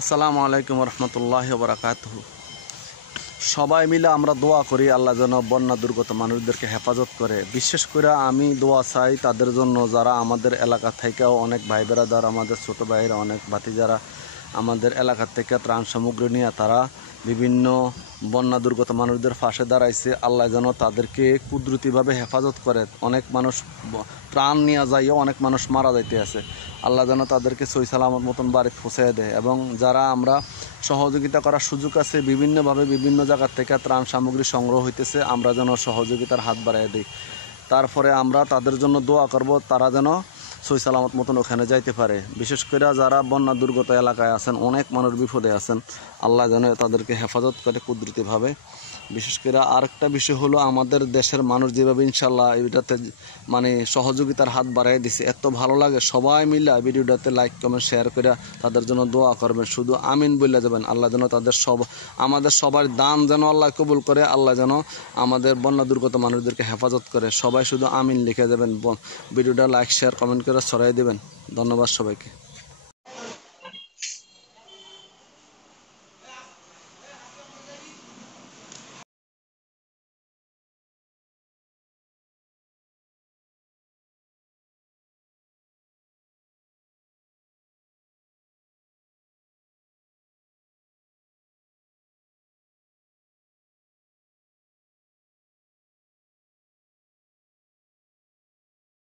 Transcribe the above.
আসসালামু আলাইকুম রহমতুল্লাহি ওয়া বারাকাতুহু। সবাই মিলে আমরা দোয়া করি আল্লাহ যেন বন্যা দুর্গত মানুষদেরকে হেফাজত করে। বিশেষ করে আমি দোয়া চাই তাদের জন্য যারা আমাদের এলাকা থেকেও অনেক ভাই বেরাদার, আমাদের ছোটো ভাইয়েরা, অনেক ভাতিজারা আমাদের এলাকা থেকে ত্রাণ সামগ্রী নিয়ে তারা বিভিন্ন বন্যা দুর্গত মানুষদের পাশে দাঁড়াইছে। আল্লাহ যেন তাদেরকে কুদরতিভাবে হেফাজত করে। অনেক মানুষ প্রাণ নিয়ে যাইও অনেক মানুষ মারা যাইতে আছে। আল্লাহ যেন তাদেরকে সই সালামত মতন বাড়ি পৌঁছে দেয়। এবং যারা আমরা সহযোগিতা করার সুযোগ আছে, বিভিন্নভাবে বিভিন্ন জায়গা থেকে ত্রাণ সামগ্রী সংগ্রহ হইতেছে, আমরা যেন সহযোগিতার হাত বাড়াই দিই। তারপরে আমরা তাদের জন্য দোয়া করব, তারা যেন সই সালামত মতন ওখানে যাইতে পারে। বিশেষ করে যারা বন্যা দুর্গত এলাকায় আছেন, অনেক মানুষ বিপদে আছেন, আল্লাহ যেন তাদেরকে হেফাজত করে কুদরতিভাবে। বিশেষ করে আরেকটা বিষয় হলো, আমাদের দেশের মানুষ যেভাবে ইনশাল্লাহ এটাতে সহযোগিতার হাত বাড়াই দিছে, এত ভালো লাগে। সবাই মিলে ভিডিওটাতে লাইক কমেন্ট শেয়ার করে তাদের জন্য দোয়া করবেন, শুধু আমিন বলে যাবেন। আল্লাহ যেন আমাদের সবার দান যেন আল্লাহ কবুল করে, আল্লাহ যেন আমাদের বন্যা দুর্গত মানুষদেরকে হেফাজত করে। সবাই শুধু আমিন লিখে যাবেন। ভিডিওটা লাইক শেয়ার কমেন্ট করে ছড়াই দেবেন। ধন্যবাদ সবাইকে।